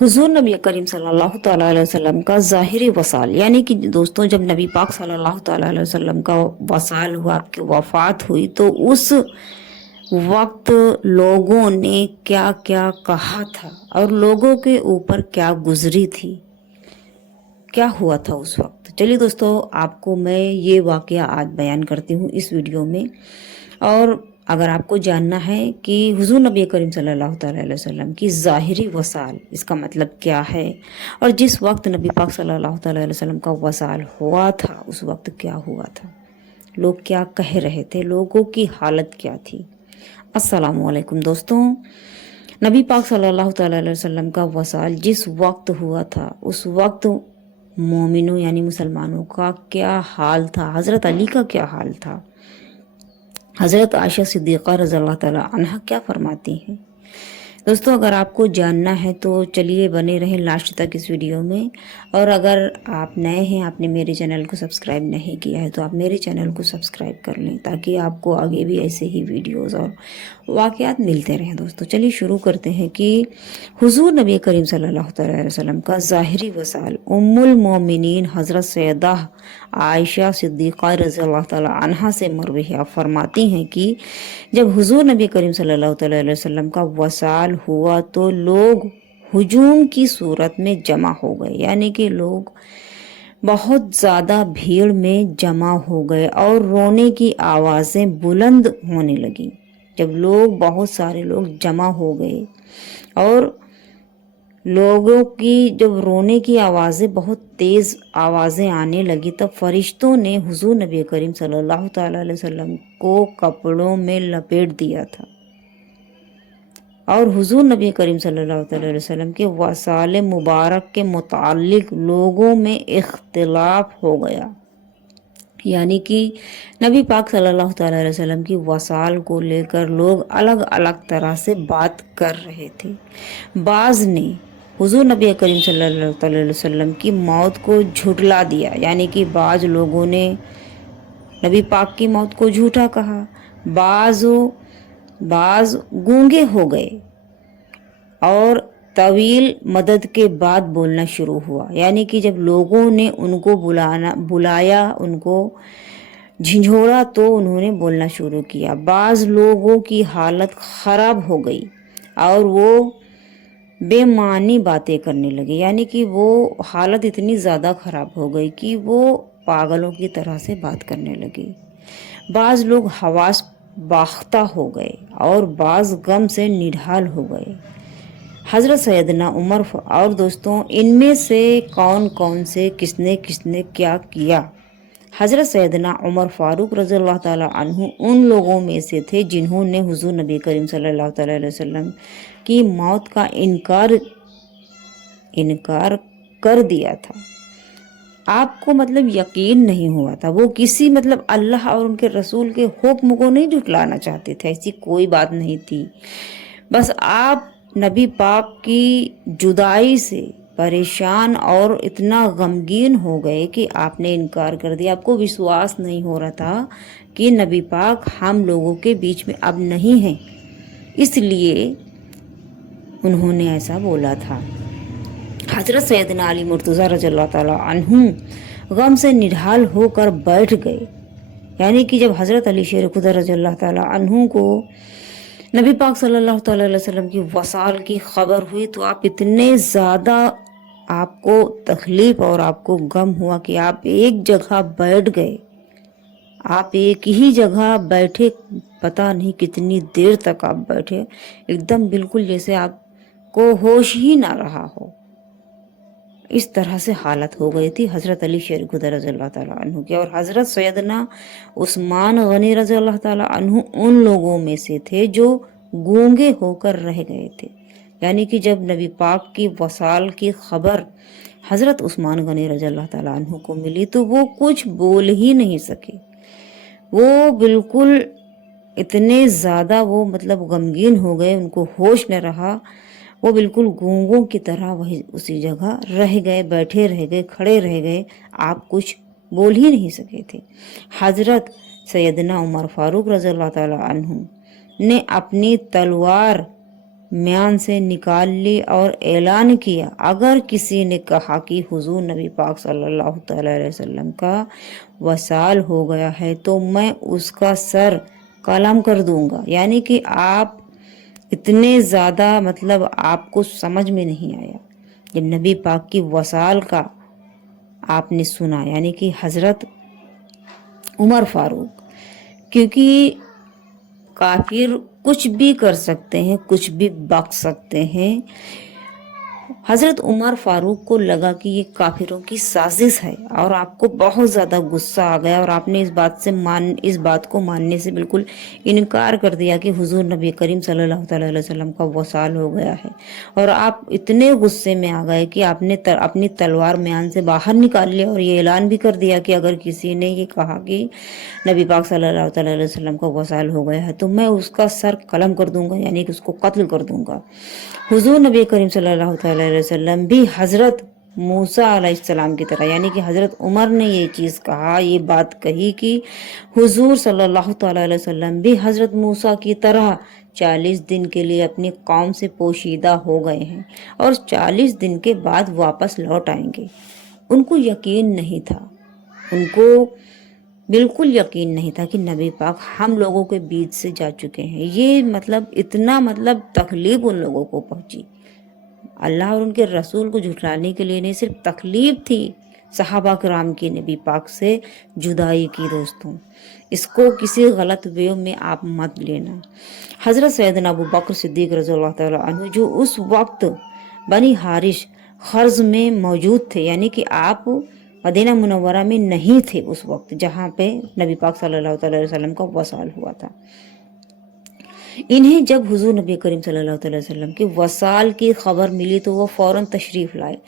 हुजूर नबी करीम सल्लल्लाहु तआला अलैहि वसल्लम का ज़ाहिरी वसाल, यानी कि दोस्तों जब नबी पाक सल्लल्लाहु तआला अलैहि वसल्लम का वसाल हुआ, आपकी वफ़ात हुई, तो उस वक्त लोगों ने क्या क्या कहा था और लोगों के ऊपर क्या गुजरी थी, क्या हुआ था उस वक्त। चलिए दोस्तों, आपको मैं ये वाकया आज बयान करती हूँ इस वीडियो में। और अगर आपको जानना है कि हुजूर नबी करीम सल्लल्लाहु अलैहि वसल्लम की ज़ाहिरी वसाल इसका मतलब क्या है, और जिस वक्त नबी पाक सल्लल्लाहु अलैहि वसल्लम का वसाल हुआ था उस वक्त क्या हुआ था, लोग क्या कह रहे थे, लोगों की हालत क्या थी। अस्सलामु अलैकुम दोस्तों, नबी पाक सल्लल्लाहु अलैहि वसल्लम का वसाल जिस वक्त हुआ था उस वक्त मोमिनों यानी मुसलमानों का क्या हाल था, हज़रत अली का क्या हाल था, हज़रत आयशा सिद्दीक़ा रज़ियल्लाहु तआला अन्हा क्या फरमाती हैं। दोस्तों, अगर आपको जानना है तो चलिए बने रहें लास्ट तक इस वीडियो में। और अगर आप नए हैं, आपने मेरे चैनल को सब्सक्राइब नहीं किया है, तो आप मेरे चैनल को सब्सक्राइब कर लें ताकि आपको आगे भी ऐसे ही वीडियोस और वाक़यात मिलते रहें। दोस्तों चलिए शुरू करते हैं कि हुजूर नबी करीम सल्लल्लाहु अलैहि वसल्लम का ज़ाहिरी वसाल उम्मुल मोमिनीन हज़रत सैयदा आयशा सिद्दीक़ा रज़ियल्लाहु तआला अन्हा से मरवी है। फरमाती हैं कि जब हुजूर नबी करीम सल्लल्लाहु अलैहि वसल्लम का वसाल हुआ तो लोग हुजूम की सूरत में जमा हो गए, यानी कि लोग बहुत ज़्यादा भीड़ में जमा हो गए और रोने की आवाज़ें बुलंद होने लगी। जब लोग बहुत सारे लोग जमा हो गए और लोगों की जब रोने की आवाज़ें बहुत तेज़ आवाज़ें आने लगी, तब फरिश्तों ने हुजूर नबी करीम सल्लल्लाहु अलैहि वसल्लम को कपड़ों में लपेट दिया था और हुजूर नबी करीम सल्लल्लाहु अलैहि वसल्लम के वसाल मुबारक के मुतालिक लोगों में इख्तिलाफ हो गया। यानी कि नबी पाक सल्लल्लाहु अलैहि वसल्लम की वसाल को लेकर लोग अलग अलग तरह से बात कर रहे थे। बाज़ ने हुजूर नबी करीम सल्लल्लाहु अलैहि वसल्लम की मौत को झुठला दिया, यानी कि बाज़ लोगों ने नबी पाक की मौत को झूठा कहा। बाज़ गूंगे हो गए और तवील मदद के बाद बोलना शुरू हुआ, यानी कि जब लोगों ने उनको बुलाया, उनको झिझोड़ा तो उन्होंने बोलना शुरू किया। बाज़ लोगों की हालत ख़राब हो गई और वो बेमानी बातें करने लगे, यानी कि वो हालत इतनी ज़्यादा ख़राब हो गई कि वो पागलों की तरह से बात करने लगे। बाज़ लोग हवास बाख्ता हो गए और बाज़ गम से निढाल हो गए। हज़रत सैयदना उमर और दोस्तों, इनमें से कौन कौन से किसने किसने क्या किया। हज़रत सैयदना उमर फ़ारूक रज़ियल्लाहु ताला अन्हु उन लोगों में से थे जिन्होंने हुजूर नबी करीम सल्लल्लाहु अलैहि वसल्लम की मौत का इनकार कर दिया था। आपको मतलब यकीन नहीं हुआ था, वो किसी मतलब अल्लाह और उनके रसूल के हुक्म को नहीं झुटलाना चाहते थे, ऐसी कोई बात नहीं थी। बस आप नबी पाक की जुदाई से परेशान और इतना गमगीन हो गए कि आपने इनकार कर दिया। आपको विश्वास नहीं हो रहा था कि नबी पाक हम लोगों के बीच में अब नहीं हैं, इसलिए उन्होंने ऐसा बोला था। हज़रत सैयदना अली मुर्तज़ा रज़ियल्लाहु ताला अन्हु गम से निढाल होकर बैठ गए, यानी कि जब हज़रत अली शेर खुदा रज़ियल्लाहु ताला अन्हु को नबी पाक सल्लल्लाहु अलैहि वसल्लम की वसाल की खबर हुई तो आप इतने ज़्यादा आपको तकलीफ़ और आपको गम हुआ कि आप एक जगह बैठ गए। आप एक ही जगह बैठे, पता नहीं कितनी देर तक आप बैठे, एकदम बिल्कुल जैसे आपको होश ही ना रहा हो, इस तरह से हालत हो गई थी हज़रत अली शेर खुदा रज़ियल्लाहु ताला अन्हु की। और हज़रत सैयदना उस्मान गनी रज़ियल्लाहु ताला अन्हु उन लोगों में से थे जो गूंगे होकर रह गए थे, यानी कि जब नबी पाक की वसाल की खबर हज़रत उस्मान गनी रज़ियल्लाहु ताला अन्हु को मिली तो वो कुछ बोल ही नहीं सके। वो बिल्कुल इतने ज़्यादा वो मतलब गमगीन हो गए, उनको होश न रहा, वो बिल्कुल गूंगों की तरह वही उसी जगह रह गए, बैठे रह गए, खड़े रह गए, आप कुछ बोल ही नहीं सके थे। हज़रत सैयदना उमर फ़ारूक रज़ियल्लाहु ताला अन्हु ने अपनी तलवार म्यान से निकाल ली और ऐलान किया, अगर किसी ने कहा कि हुजूर नबी पाक सल्लल्लाहु अलैहि वसल्लम का वसाल हो गया है तो मैं उसका सर कलम कर दूंगा। यानी कि आप इतने ज़्यादा मतलब आपको समझ में नहीं आया जब नबी पाक की वसाल का आपने सुना, यानी कि हज़रत उमर फारूक, क्योंकि काफिर कुछ भी कर सकते हैं, कुछ भी बक सकते हैं। हजरत उमर फारूक को लगा कि ये काफिरों की साजिश है और आपको बहुत ज्यादा गुस्सा आ गया और आपने इस बात को मानने से बिल्कुल इनकार कर दिया कि हुजूर नबी करीम सल्लल्लाहु अलैहि वसल्लम का वसाल हो गया है। और आप इतने गुस्से में आ गए कि आपने अपनी तलवार म्यान से बाहर निकाल लिया और ये ऐलान भी कर दिया कि अगर किसी ने ये कहा कि नबी पाक सल्लल्लाहु अलैहि वसल्लम का वसाल हो गया है तो मैं उसका सर कलम कर दूंगा, यानी कि उसको कत्ल कर दूंगा। हुजूर नबी करीम सल्लल्लाहु अलैहि वसल्लम भी हजरत मूसा अलैहिस्सलाम की तरह, यानी कि हजरत उमर ने ये चीज़ कहा, ये बात कही कि हुजूर सल्लल्लाहु अलैहि वसल्लम भी हजरत मूसा की तरह 40 दिन के लिए अपनी कौम से पोशीदा हो गए हैं और 40 दिन के बाद वापस लौट आएंगे। उनको यकीन नहीं था, उनको बिल्कुल यकीन नहीं था कि नबी पाक हम लोगों के बीच से जा चुके हैं। ये मतलब इतना मतलब तकलीफ उन लोगों को पहुंची, अल्लाह और उनके रसूल को झुठलाने के लिए नहीं, सिर्फ तकलीफ थी सहाबा कराम की नबी पाक से जुदाई की। दोस्तों, इसको किसी गलत वे में आप मत लेना। हज़रत सैयदना अबू बकर सिद्दीक रज़ियल्लाहु तआला अन्हु जो उस वक्त बनी हारिश खर्ज में मौजूद थे, यानी कि आप मदीना मुनव्वरा में नहीं थे उस वक्त जहाँ पे नबी पाक सल्लल्लाहु अलैहि वसल्लम का वसाल हुआ था। इन्हें जब हुजूर नबी करीम सल्लल्लाहु अलैहि वसल्लम के वसाल की खबर मिली तो वो फौरन तशरीफ लाए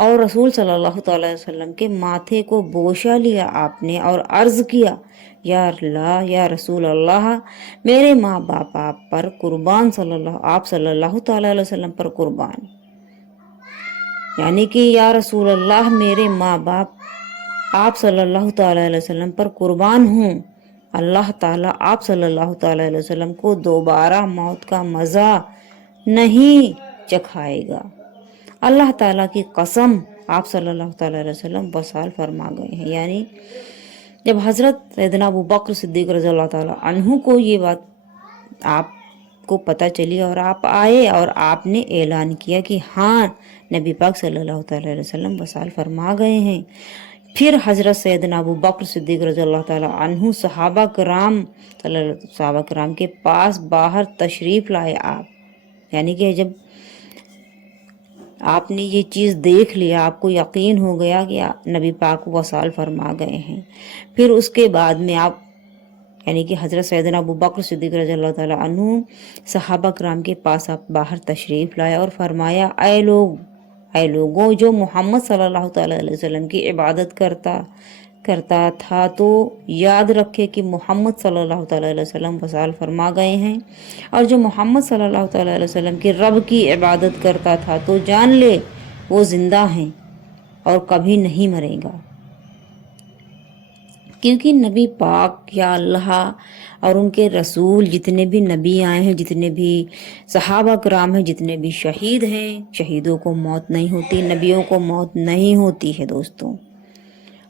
और रसूल सल्लल्लाहु अलैहि वसल्लम के माथे को बोशा लिया आपने और अर्ज किया, या अल्लाह, या रसूल अल्लाह, मेरे माँ बाप आप पर कुर्बान, आप सल्लल्लाहु अलैहि वसल्लम पर कुर्बान। यानी कि या रसूल अल्लाह, मेरे माँ बाप आप सल्लल्लाहु अलैहि वसल्लम पर कुर्बान हूँ। अल्लाह ताला आप सल्लल्लाहु अलैहि वसल्लम को दोबारा मौत का मज़ा नहीं चखाएगा। अल्लाह ताला की कसम, आप सल्लल्लाहु अलैहि वसल्लम वसाल फरमा गए हैं। यानी जब हज़रत सैयदना अबू बकर सिद्दीक रज़ियल्लाहु ताला अन्हु को ये बात आपको पता चली और आप आए और आपने ऐलान किया कि हाँ, नबी पाक सल्लल्लाहु अलैहि वसल्लम वसाल फरमा गए हैं, फिर हज़रत सैयदना अबू बकर सिद्दीक रज़ियल्लाहु ताला अन्हु सहाबा कराम के पास बाहर तशरीफ़ लाए आप। यानी कि जब आपने ये चीज़ देख लिया, आपको यकीन हो गया कि नबी पाक वसाल फरमा गए हैं, फिर उसके बाद में आप यानी कि हज़रत सैयदना अबू बकर सिद्दीक रज़ियल्लाहु ताला अन्हु सहाबा कराम के पास आप बाहर तशरीफ़ लाए और फरमाया, ऐ लोगों, जो मोहम्मद सल्लल्लाहु अलैहि वसल्लम की इबादत करता था तो याद रखे कि मोहम्मद सल्लल्लाहु अलैहि वसल्लम वसाल फरमा गए हैं, और जो मोहम्मद सल्लल्लाहु अलैहि वसल्लम के रब की इबादत करता था तो जान ले वो ज़िंदा हैं और कभी नहीं मरेगा। क्योंकि नबी पाक या अल्लाह और उनके रसूल, जितने भी नबी आए हैं, जितने भी सहाबा कराम हैं, जितने भी शहीद हैं, शहीदों को मौत नहीं होती, नबियों को मौत नहीं होती है। दोस्तों,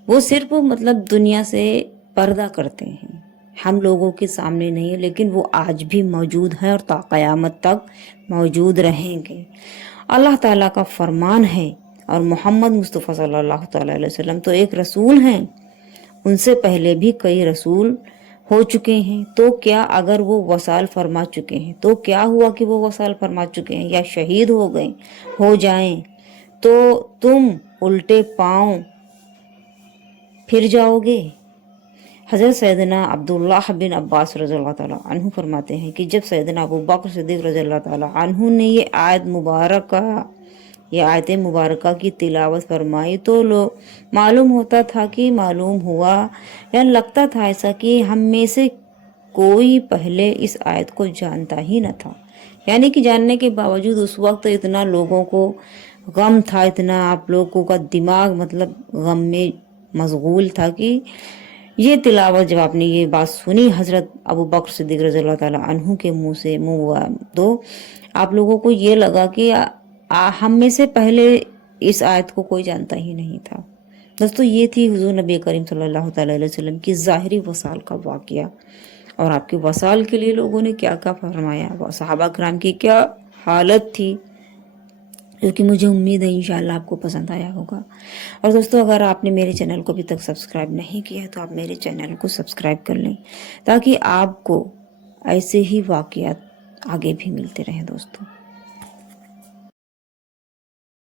वो सिर्फ मतलब दुनिया से पर्दा करते हैं, हम लोगों के सामने नहीं है, लेकिन वो आज भी मौजूद हैं और ता क़यामत तक मौजूद रहेंगे। अल्लाह ताला का फरमान है और मोहम्मद मुस्तफ़ा सल्लल्लाहु अलैहि वसल्लम तो एक रसूल हैं, उनसे पहले भी कई रसूल हो चुके हैं। तो क्या अगर वो वसाल फरमा चुके हैं तो क्या हुआ कि वो वसाल फरमा चुके हैं या शहीद हो जाएं तो तुम उल्टे पांव फिर जाओगे? हज़रत सैयदना अब्दुल्लाह बिन अब्बास रज़ियल्लाहु ताला अन्हु फरमाते हैं कि जब सैयदना अबू बकर सिद्दीक रज़ियल्लाहु ताला अन्हु ने ये आयत मुबारका की तिलावत फरमाई तो मालूम हुआ या लगता था ऐसा कि हम में से कोई पहले इस आयत को जानता ही न था। यानी कि जानने के बावजूद उस वक्त इतना लोगों को गम था, इतना आप लोगों का दिमाग मतलब गम में मशगूल था कि یہ تلاوت جب آپ نے یہ بات سنی حضرت ابو بکر صدیق رضی اللہ تعالیٰ عنہ کے منہ سے منہ ہوا، تو آپ لوگوں کو یہ لگا کہ ہم میں سے پہلے اس آیت کو کوئی جانتا ہی نہیں تھا۔ دوستو یہ تھی حضور نبی کریم صلی اللہ تعالیٰ علیہ وسلم کی ظاہری وصال کا واقعہ، اور آپ کے وصال کے لیے لوگوں نے کیا کیا فرمایا، صحابہ کرام کی کیا حالت تھی، جو کہ مجھے امید ہے انشاءاللہ آپ کو پسند آیا ہوگا۔ اور دوستو اگر آپ نے میرے چینل کو ابھی تک سبسکرائب نہیں کیا ہے تو آپ میرے چینل کو سبسکرائب کر لیں، تاکہ آپ کو ایسے ہی واقعات آگے بھی ملتے رہیں دوستو۔